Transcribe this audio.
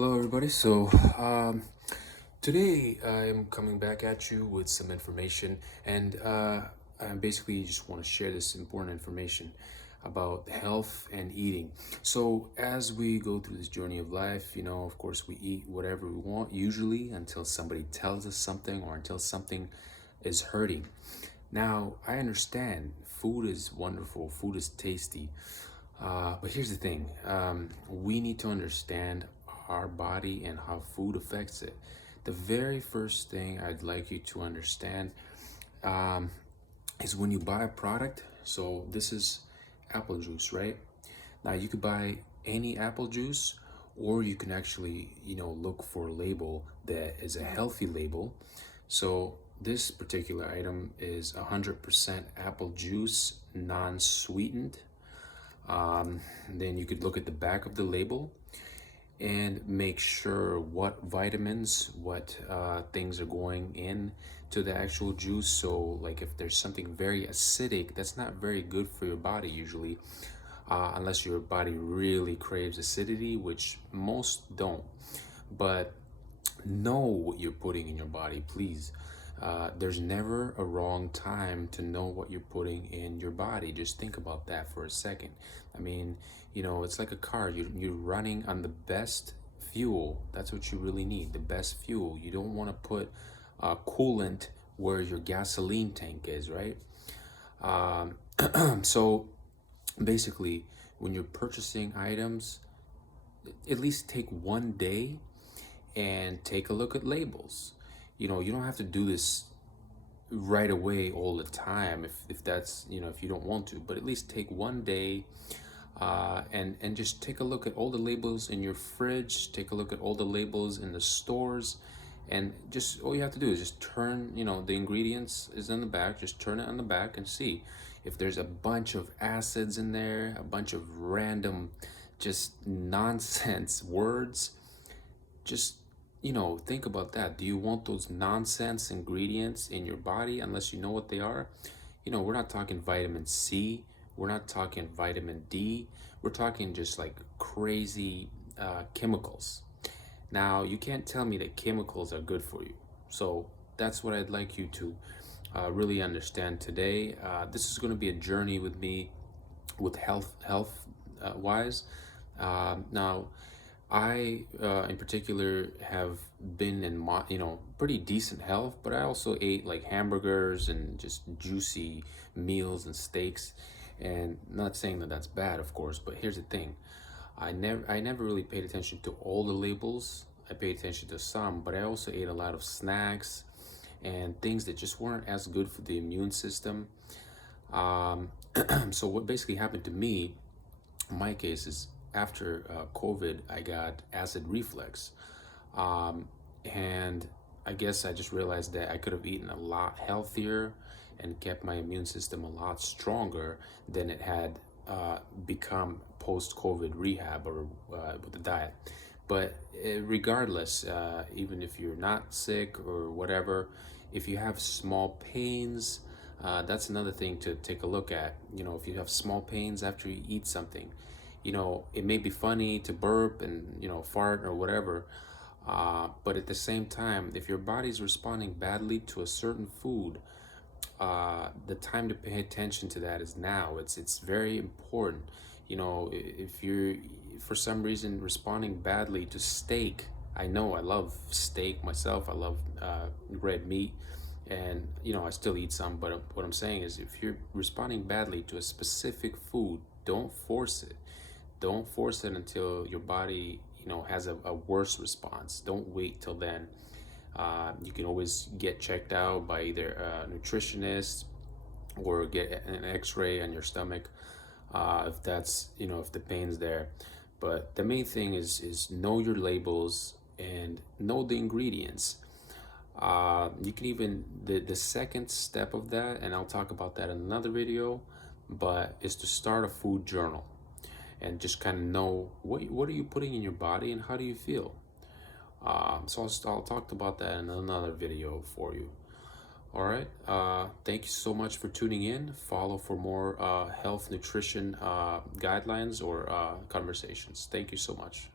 Hello, everybody. Um, Today I'm coming back at you with some information, and I basically just want to share this important information about health and eating. So, as we go through this journey of life, of course, we eat whatever we want, usually until somebody tells us something or until something is hurting. Now, I understand food is wonderful, food is tasty, but here's the thing, we need to understand our body and how food affects it. The very first thing I'd like you to understand um, is when you buy a product. So, this is apple juice, right? Now, you could buy any apple juice, or you can actually, look for a label that is a healthy label. So, this particular item is 100% apple juice, non sweetened. Then you could look at the back of the label and make sure what vitamins, what things are going in to the actual juice. So, like if there's something very acidic, that's not very good for your body usually, unless your body really craves acidity, which most don't. But know what you're putting in your body, please. There's never a wrong time to know what you're putting in your body. Just think about that for a second. I mean, it's like a car. You're running on the best fuel. That's what you really need, the best fuel. You don't want to put coolant where your gasoline tank is, right? So basically, when you're purchasing items, at least take one day and take a look at labels. You don't have to do this right away all the time if that's, if you don't want to, but at least take one day and just take a look at all the labels in your fridge, take a look at all the labels in the stores, and just all you have to do is just turn, the ingredients is in the back, just turn it on the back and see if there's a bunch of acids in there, a bunch of random just nonsense words. Just, think about that. Do you want those nonsense ingredients in your body unless you know what they are? We're not talking vitamin C, we're not talking vitamin D, we're talking just like crazy chemicals. Now, you can't tell me that chemicals are good for you. So that's what I'd like you to really understand today. This is going to be a journey with me with health wise. Now, I, in particular, have been in pretty decent health, but I also ate like hamburgers and just juicy meals and steaks. And not saying that that's bad, of course, but here's the thing: I never really paid attention to all the labels. I paid attention to some, but I also ate a lot of snacks and things that just weren't as good for the immune system. Um, so what basically happened to me, in my case, is after COVID, I got acid reflux. Um, and I guess I just realized that I could have eaten a lot healthier and kept my immune system a lot stronger than it had become post COVID rehab or with the diet. But regardless, even if you're not sick or whatever, if you have small pains, that's another thing to take a look at. If you have small pains after you eat something, it may be funny to burp and, fart or whatever. But at the same time, if your body's responding badly to a certain food, the time to pay attention to that is now. It's very important. If you're for some reason responding badly to steak, I know I love steak myself. I love red meat, and I still eat some. But what I'm saying is, if you're responding badly to a specific food, don't force it. Don't force it until your body, has a worse response. Don't wait till then. You can always get checked out by either a nutritionist or get an x-ray on your stomach if that's, if the pain's there. But the main thing is know your labels and know the ingredients. You can even, the second step of that, and I'll talk about that in another video, but is to start a food journal and just kind of know what are you putting in your body and how do you feel. So I'll talk about that in another video for you. All right. Thank you so much for tuning in. Follow for more health nutrition guidelines or conversations. Thank you so much.